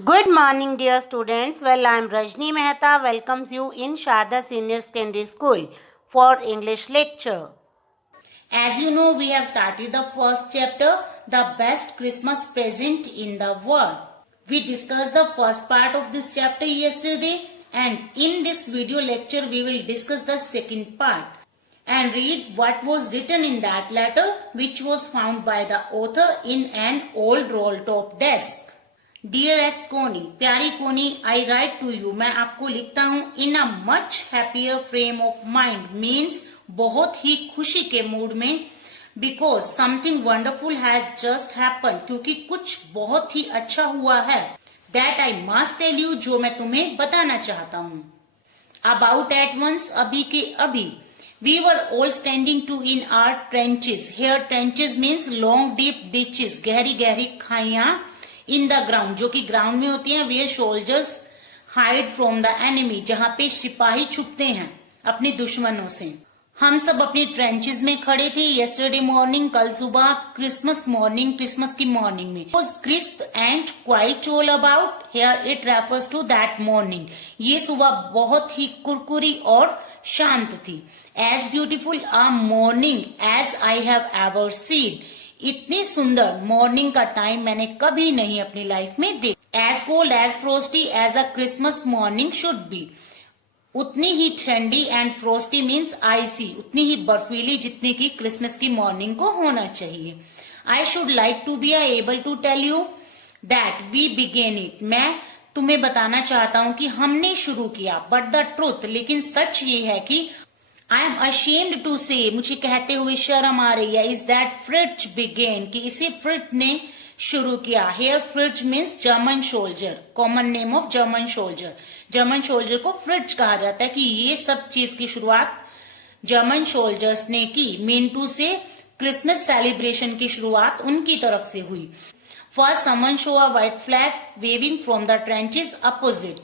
Good morning, dear students. Well, I am Rajni Mehta. Welcomes you in Sharda Senior Secondary School for English lecture. As you know, we have started the first chapter, the best Christmas present in the world. We discussed the first part of this chapter yesterday, and in this video lecture, we will discuss the second part and read what was written in that letter, which was found by the author in an old roll top desk. Dearest Connie, प्यारी कोनी, आई right to you, मैं आपको लिखता हूँ in a much happier frame of mind, means बहुत ही खुशी के मूड में, because something wonderful has just happen, क्योंकि कुछ बहुत ही अच्छा हुआ है, that I must tell you, जो मैं तुम्हें बताना चाहता हूँ. अबाउट एट वंस, अभी के अभी. We were all standing to in our trenches. Here trenches means long deep ditches, गहरी गहरी खाइयां. इन द ग्राउंड, जो कि ग्राउंड में होती हैं, where soldiers hide from the enemy, जहां पे सिपाही छुपते हैं अपने दुश्मनों से. हम सब अपनी ट्रेंचेस में खड़े थे. यस्टरडे मॉर्निंग, कल सुबह, क्रिसमस मॉर्निंग, क्रिसमस की मॉर्निंग में. Was crisp and quiet all about, here it refers to that morning. ये सुबह बहुत ही कुरकुरी और शांत थी. As beautiful a morning as I have ever seen, इतनी सुंदर मॉर्निंग का टाइम मैंने कभी नहीं अपनी लाइफ में देखा. As cold as frosty as a Christmas morning should be, उतनी ही ठंडी, एंड फ्रोस्टी मीन्स आइसी, उतनी ही बर्फीली जितनी की क्रिसमस की मॉर्निंग को होना चाहिए. I should like to be able to tell you that we began it, मैं तुम्हें बताना चाहता हूं कि हमने शुरू किया. बट द ट्रूथ, लेकिन सच ये है कि आई एम अशेम्ड टू से, मुझे कहते हुए शर्म आ रही है, इज दैट फ्रिट्ज बिगेन, कि इसे फ्रिट्ज ने शुरू किया. Here Fritz means German soldier, common name of German soldier. German soldier को फ्रिट्ज कहा जाता है कि ये सब चीज की शुरुआत जर्मन सोल्जर्स ने की. Mean to say Christmas celebration की शुरुआत उनकी तरफ से हुई. First someone show a white flag waving from the trenches opposite,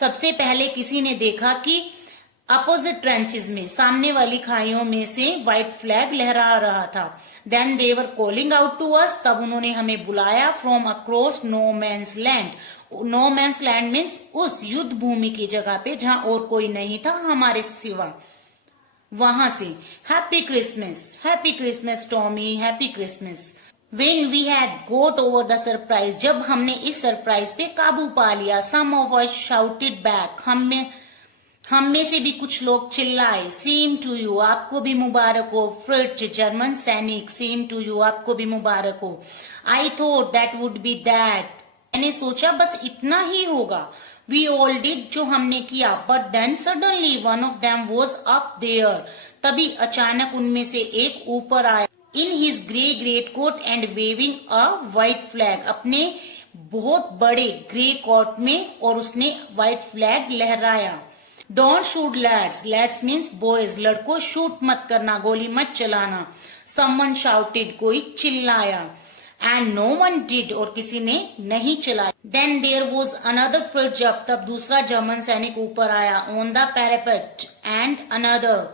सबसे पहले किसी ने देखा कि अपोजिट ट्रेंचेस में, सामने वाली खाइयों में से व्हाइट फ्लैग लहरा रहा था. Then they were calling out to us, तब उन्होंने हमें बुलाया. From across no man's land, no man's land means उस युद्ध भूमि की जगह पे जहां और कोई नहीं था हमारे सिवा, वहां से. Happy Christmas Tommy, happy Christmas. When we had got over the surprise, जब हमने इस सरप्राइज पे काबू पा लिया. Some of us shouted back, हम में से भी कुछ लोग चिल्लाए. सेम टू यू, आपको भी मुबारक हो. फ्रिट्ज जर्मन सैनिक, सेम टू यू, आपको भी मुबारक हो. I thought that would be that, मैंने सोचा बस इतना ही होगा. वी ऑल डिड, जो हमने किया. But then suddenly one of them was up there, तभी अचानक उनमें से एक ऊपर आया. In his grey great coat and waving a white flag, अपने बहुत बड़े ग्रे कोट में, और उसने व्हाइट फ्लैग लहराया. Don't shoot lads, lads means boys, लड़कों शूट मत करना, गोली मत चलाना. समवन शाउटेड, कोई चिल्लाया. एंड नो वन डिड, और किसी ने नहीं चलाया. Then there was another Fritz up, तब दूसरा जर्मन सैनिक ऊपर आया. On the parapet and another,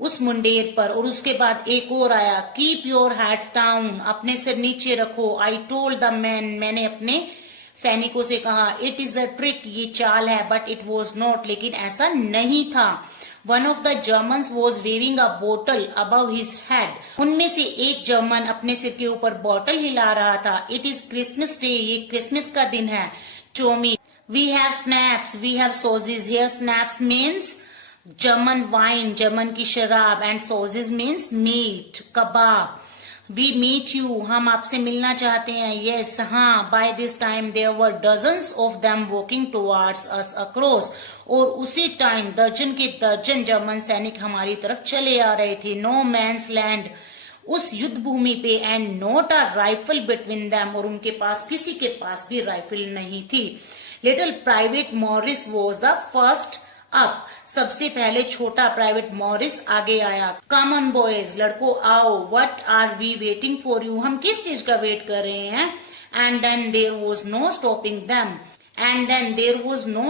उस मुंडेर पर, और उसके बाद एक और आया. कीप योर हेड्स डाउन, अपने सिर नीचे रखो. आई टोल्ड द मैन, मैंने अपने सैनिकों से कहा. इट इज अ ट्रिक, ये चाल है. बट इट वॉज नॉट, लेकिन ऐसा नहीं था. One of the Germans was waving a bottle above his head, उनमें से एक जर्मन अपने सिर के ऊपर बोतल हिला रहा था. इट इज क्रिसमस डे, ये क्रिसमस का दिन है. Tommy, we have schnapps, we have sausage. Here schnapps means German wine, German की शराब, एंड सॉसेज मीन्स मीट, कबाब. वी मीट यू, हम आपसे मिलना चाहते हैं. येस, हाँ. By this time there were dozens of them walking towards us across, और उसी टाइम दर्जन के दर्जन जर्मन सैनिक हमारी तरफ चले आ रहे थे. नो मैंस लैंड, उस युद्ध भूमि पे. And not a rifle between them, और उनके पास किसी के पास भी राइफल नहीं थी. Little private Morris was the first up, सबसे पहले छोटा प्राइवेट मॉरिस आगे आया. कम ऑन बॉयज, लड़कों आओ. What are we waiting for you, हम किस चीज का वेट कर रहे हैं. And then there was no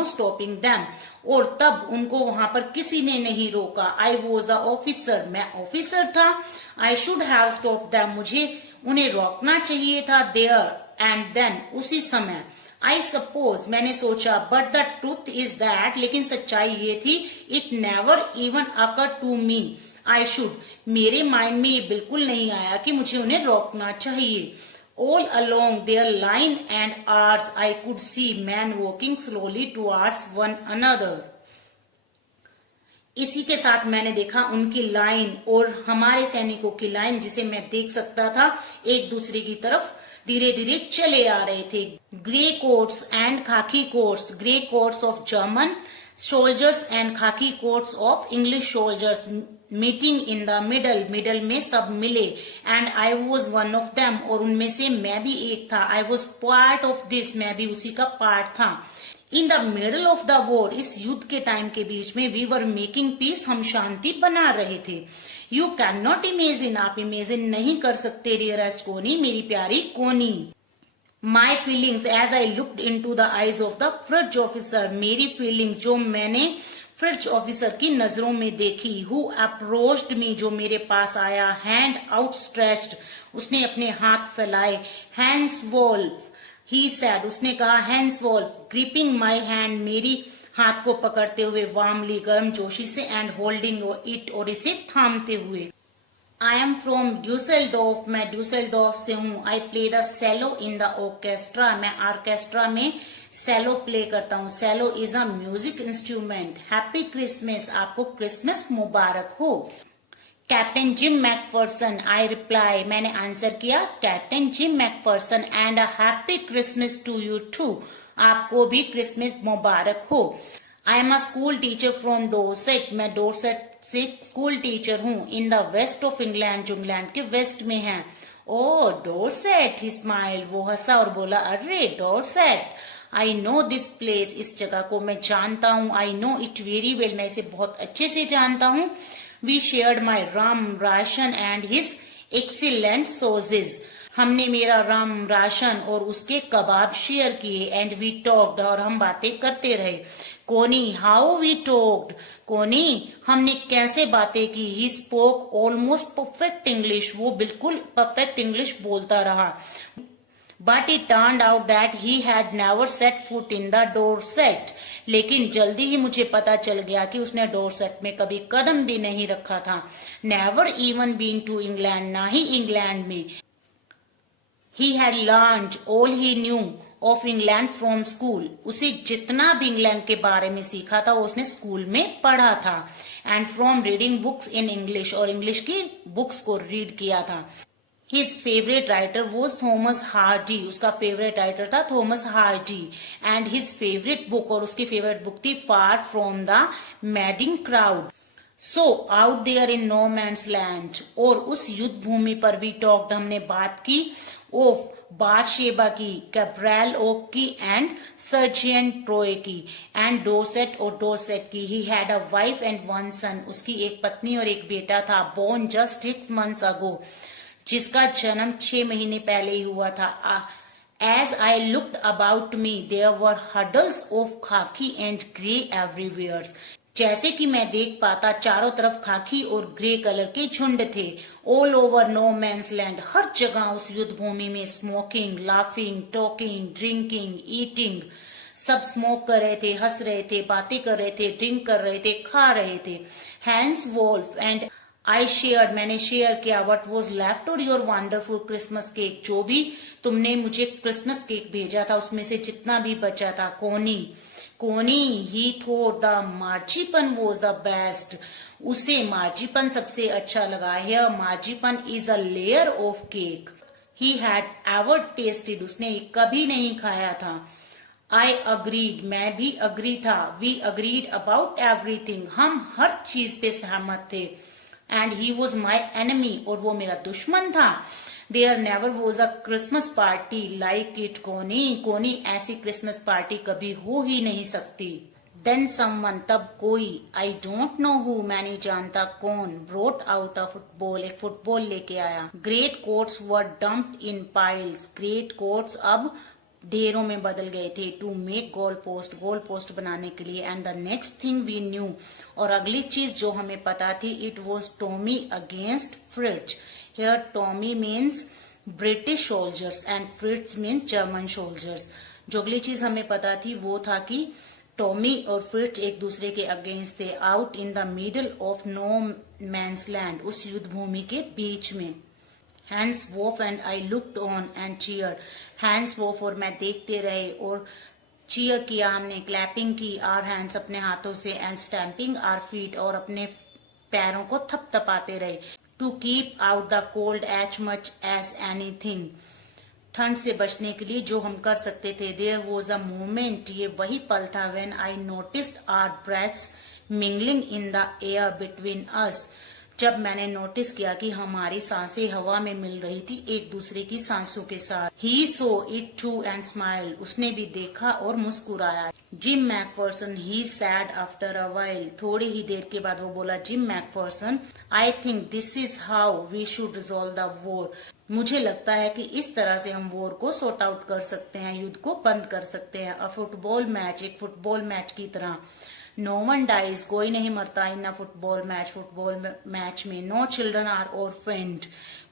stopping them, और तब उनको वहां पर किसी ने नहीं रोका. आई वॉज द ऑफिसर, मैं ऑफिसर था. I should have stop them, मुझे उन्हें रोकना चाहिए था. देयर एंड देन, उसी समय. आई सपोज, मैंने सोचा, but the truth is that, लेकिन सच्चाई ये थी, it never even occur to me I should, मेरे माइंड में ये बिल्कुल नहीं आया कि मुझे उन्हें रोकना चाहिए. All along their line and ours, I could see men walking slowly towards one another. इसी के साथ मैंने देखा उनकी लाइन और हमारे सैनिकों की लाइन, जिसे मैं देख सकता था, एक दूसरे की तरफ धीरे धीरे चले आ रहे थे. Grey coats and khaki coats, grey coats of German soldiers and khaki coats of English soldiers meeting in the middle, middle में सब मिले. And I was one of them, और उनमें से मैं भी एक था. I was part of this, मैं भी उसी का पार्ट था. In the middle of the war, इस युद्ध के टाइम के बीच में, वी वर मेकिंग पीस, हम शांति बना रहे थे. यू कैन नॉट इमेजिन, आप इमेजिन नहीं कर सकते डियरेस्ट कोनी, मेरी प्यारी Connie. My feelings as I looked into the eyes of the Fritz officer, मेरी फीलिंग्स जो मैंने फ्रिज ऑफिसर की नजरों में देखी. हु अप्रोच्ड मी, जो मेरे पास आया. हैंड आउटस्ट्रेच्ड, उसने अपने हाथ फैलाए. हैंड्स वॉल्फ, ही सैड, उसने कहा. Hans Wolf, gripping my hand, मेरी हाथ को पकड़ते हुए. वार्मली, गर्म जोशी से. एंड होल्डिंग इट, और इसे थामते हुए. आई एम फ्रॉम ड्यूसेलडोर्फ, मैं ड्यूसेलडोर्फ से हूँ. I play the cello in the orchestra, मैं ऑर्केस्ट्रा में सेलो प्ले करता हूँ. Cello is a music instrument. Happy Christmas, आपको क्रिसमस मुबारक हो. Captain Jim McPherson, I reply, मैंने आंसर किया. Captain Jim McPherson. And a happy Christmas to you too, आपको भी क्रिसमस मुबारक हो. I am a school teacher from Dorset, मैं डोरसेट से स्कूल टीचर हूँ. In the west of England, जो इंग्लैंड के वेस्ट में है. ओ डोरसेट, ही स्माइल, वो हंसा और बोला, अरे Dorset, I know this place, इस जगह को मैं जानता हूँ. I know it very well, मैं इसे बहुत अच्छे से जानता हूँ. We shared my rum ration and his excellent sausage, हमने मेरा रम राशन और उसके कबाब शेयर किए. एंड वी टॉक्ड, और हम बातें करते रहे. कोनी, हाउ वी टॉक्ड, कोनी, हमने कैसे बातें की. He spoke almost perfect English, वो बिल्कुल परफेक्ट इंग्लिश बोलता रहा. But it turned out that he had never set foot in the Dorset, लेकिन जल्दी ही मुझे पता चल गया कि उसने डोरसेट में कभी कदम भी नहीं रखा था. Never even been to England, ना ही इंग्लैंड में. He had learned all he knew of England from school. उसे जितना भी इंग्लैंड के बारे में सीखा था वो उसने स्कूल में पढ़ा था. And from reading books in English, और इंग्लिश की बुक्स को रीड किया था. His favorite writer was Thomas Hardy. उसका फेवरेट राइटर था Thomas Hardy. And his favorite book, और उसकी फेवरेट बुक थी Far from the Madding Crowd. So out there in no man's land, और उस युद्ध भूमि पर भी टॉक्ड, हमने बात की. ऑफ बादशेबा की, कैब्रल ओक की, एंड सर्जियन ट्रोय की. एंड डोरसेट, और डोरसेट की. He had a wife and one son, उसकी एक पत्नी और एक बेटा था. बोर्न जस्ट 6 months ago, जिसका जन्म 6 महीने पहले ही हुआ था. As I looked about me, there were huddles of khaki and grey everywhere. जैसे कि मैं देख पाता, चारों तरफ खाकी और ग्रे कलर के झुंड थे. All over no man's land, हर जगह उस युद्ध भूमि में. Smoking, laughing, talking, drinking, eating, सब स्मोक कर रहे थे, हंस रहे थे, बातें कर रहे थे, ड्रिंक कर रहे थे, खा रहे थे. Hans Wolf and I share, मैंने शेयर किया. What was left of your wonderful Christmas cake, जो भी तुमने मुझे क्रिसमस केक भेजा था उसमें से जितना भी बचा था. Connie, he thought the marzipan was the best, उसे मार्जीपन सबसे अच्छा लगा. Here marzipan is a layer of cake he had ever tasted, उसने कभी नहीं खाया था. आई अग्रीड, मैं भी अग्री था. वी अग्रीड अबाउट एवरीथिंग, हम हर चीज पे सहमत थे. And he was my enemy, और वो मेरा दुश्मन था. There never was a Christmas party like it. Connie, ऐसी क्रिसमस पार्टी कभी हो ही नहीं सकती. देन समवन, तब कोई. आई डोंट नो हु, मैं नहीं जानता कौन. ब्रोट आउट अ फुटबॉल, एक फुटबॉल लेके आया. ग्रेट कोट्स वर डम्प्ड इन पाइल्स, ग्रेट कोट्स अब ढेरों में बदल गए थे. टू मेक गोल पोस्ट बनाने के लिए. And the next thing we knew, और अगली चीज जो हमें पता थी, it was Tommy against Fritz. Here Tommy means British soldiers and Fritz means German soldiers. जो अगली चीज हमें पता थी वो था कि टॉमी और फ्रिट्ज एक दूसरे के अगेंस्ट थे, out in the middle of no man's land, उस युद्ध भूमि के बीच में। Hans Wolf and I looked on and cheer, Hans Wolf और मैं देखते रहे और चीयर किया हमने, क्लैपिंग की आर हैंड्स अपने हाथों से, एंड स्टैम्पिंग आर फीट और अपने पैरों को थपथपाते रहे, to keep out the cold as much as anything, ठंड से बचने के लिए जो हम कर सकते थे। देयर वॉज अ मोमेंट, ये वही पल था, when I noticed our breaths mingling in the air between us, जब मैंने नोटिस किया कि हमारी सांसें हवा में मिल रही थी एक दूसरे की सांसों के साथ। He saw it too and smile, उसने भी देखा और मुस्कुराया। Jim McPherson he said after a while, थोड़ी ही देर के बाद वो बोला, Jim McPherson I think this is how we should resolve the war, मुझे लगता है कि इस तरह से हम वॉर को सॉर्ट आउट कर सकते हैं, युद्ध को बंद कर सकते हैं। अ फुटबॉल मैच, एक फुटबॉल मैच की तरह। नो वन डाइज, कोई नहीं मरता इन अ फुटबॉल मैच में। नो चिल्ड्रन आर ऑर्फेंड,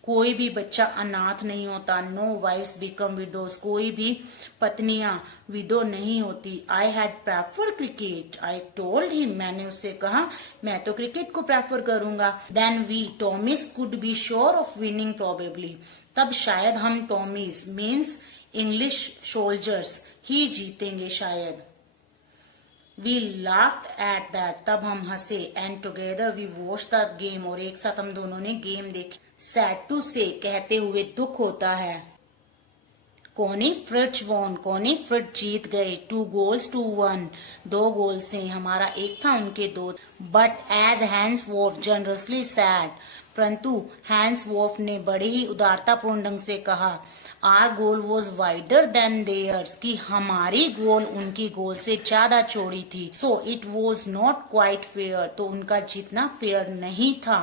कोई भी बच्चा अनाथ नहीं होता। नो वाइफ्स बिकम विडोज, कोई भी पत्नियां विडो नहीं होती। I had prefer cricket, I told him, मैंने उससे कहा मैं तो क्रिकेट को प्रेफर करूंगा। Then we Tommies could be sure of winning probably, तब शायद हम टॉमिस मीन्स इंग्लिश सोल्जर्स ही जीतेंगे शायद। वी लाफ्ड एट दैट, तब हम हंसे। And together we watch the game, और एक साथ हम दोनों ने गेम देखी। सैड टू से, कहते हुए दुख होता है। कोनी फ्रिट्ज वॉन, कोनी फ्रिट्ज जीत गए। 2 goals to 1, 2 गोल से, हमारा एक था उनके 2। But as Hans Wolf generously said, परंतु हैंस वॉफ ने बड़े ही उदारतापूर्ण ढंग से कहा, our goal was wider than theirs, कि हमारी गोल उनकी गोल से ज्यादा चौड़ी थी। So it was not quite fair, तो उनका जीतना फेयर नहीं था।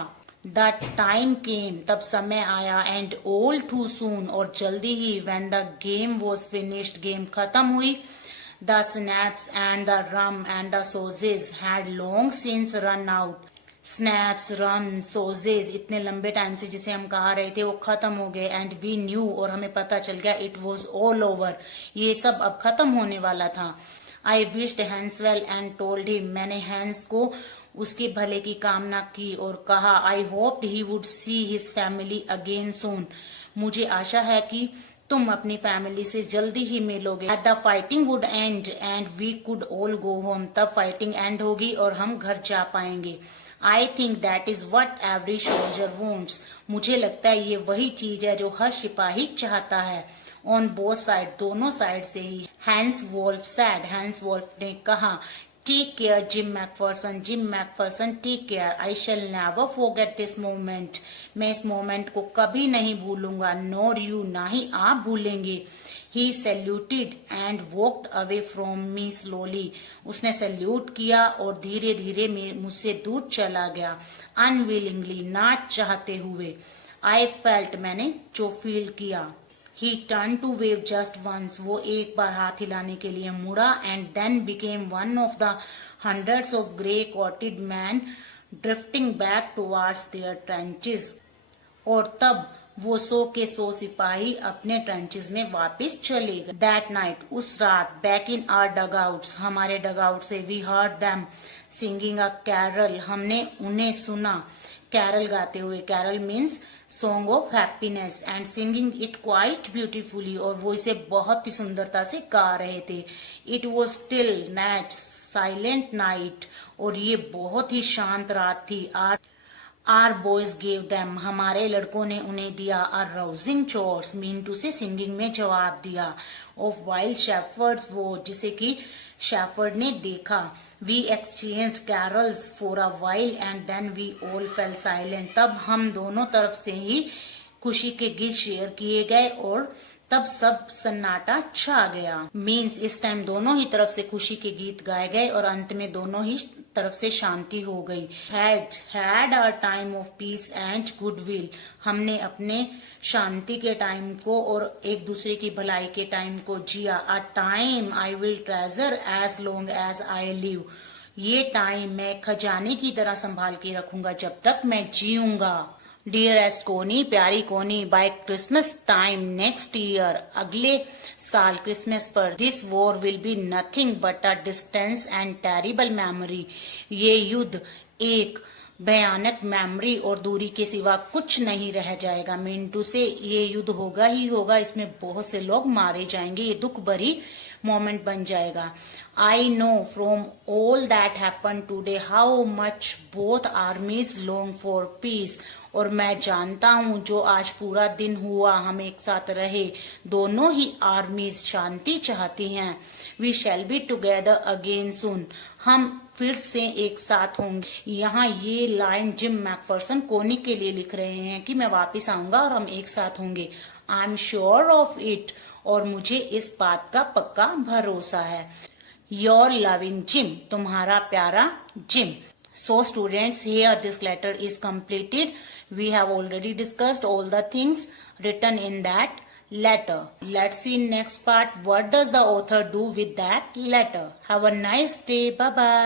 द टाइम केम, तब समय आया। एंड ऑल टू सून, और जल्दी ही। When the game was finished, game खत्म हुई। The snaps and the rum and the sausages had long since run out, snaps, rum, sausages, इतने लंबे टाइम से जिसे हम कहा रहे थे वो खत्म हो गए। एंड वी न्यू, और हमें पता चल गया, इट वॉज ऑल ओवर, ये सब अब खत्म होने वाला था। I wished Hans well and told him, मैंने हैंस को उसके भले की कामना की और कहा, I hoped he would see his family again soon, मुझे आशा है कि तुम अपनी फैमिली से जल्दी ही मिलोगे। The fighting would end and we could all go home, तब फाइटिंग एंड होगी और हम घर जा पाएंगे। I think that is what every soldier wants, मुझे लगता है ये वही चीज है जो हर सिपाही चाहता है। ऑन बोथ साइड, दोनों साइड से ही। Hans Wolf said, Hans Wolf ने कहा, take care Jim McPherson, Jim McPherson take care, I shall never forget this moment, मैं इस मोमेंट को कभी नहीं भूलूंगा। नॉर यू, ना ही आप भूलेंगे। He saluted and walked away from me slowly, उसने सैल्यूट किया और धीरे धीरे मुझसे दूर चला गया। अनविलिंगली, ना चाहते हुए। आई फेल्ट, मैंने जो फील किया। He turned to wave just once, वो एक बार हाथ हिलाने के लिए मुड़ा। And then became one of the hundreds of grey-coated men drifting back towards their trenches, और तब वो 100 के 100 सिपाही अपने ट्रेंचेस में वापस चले गए। That night, उस रात, back in our dugouts, हमारे डगआउट से, we heard them singing a carol, हमने उन्हें सुना कैरल गाते हुए। Carol means song of happiness, and singing it quite beautifully, और वो इसे बहुत ही सुंदरता से गा रहे थे। It was still night, silent night, और ये बहुत ही शांत रात थी। आर बॉयज गेव देम, हमारे लड़कों ने उन्हें दिया। Our rousing chorus, mean to say singing में जवाब दिया। ऑफ वाइल्ड शेफर्ड्स, वो जिसे कि शेफर्ड ने देखा। We exchange carols for a while and then we all fell silent, तब हम दोनों तरफ से ही खुशी के गीत शेयर किए गए और तब सब सन्नाटा छा गया। मीन्स इस टाइम दोनों ही तरफ से खुशी के गीत गाए गए और अंत में दोनों ही तरफ से शांति हो गई। Had a time of peace and goodwill, हमने अपने शांति के टाइम को और एक दूसरे की भलाई के टाइम को जिया। A time I will treasure as long as I live, ये टाइम मैं खजाने की तरह संभाल के रखूंगा जब तक मैं जीऊंगा। डियरेस्ट कोनी, प्यारी Connie, by Christmas time next year, अगले साल क्रिसमस पर, this war will be nothing but a distance and terrible memory, ये युद्ध एक भयानक मेमोरी और दूरी के सिवा कुछ नहीं रह जाएगा। मिंटू से ये युद्ध होगा ही होगा, इसमें बहुत से लोग मारे जाएंगे, ये दुख भरी मोमेंट बन जाएगा। I know from all that happen today how much both आर्मीज long for piece, और मैं जानता हूँ जो आज पूरा दिन हुआ हम एक साथ रहे, दोनों ही आर्मीज शांति चाहती हैं। We shall be together again soon, हम फिर से एक साथ होंगे। यहाँ ये लाइन जिम मैकफर्सन कोनी के लिए लिख रहे हैं कि मैं वापस आऊंगा और हम एक साथ होंगे। I am sure of it, और मुझे इस बात का पक्का भरोसा है। योर लविंग जिम, तुम्हारा प्यारा gym. So students, here this letter is completed. We have already discussed all the things written in that letter. Let's see next part. What does the author do with that letter? Have a nice day. Bye bye.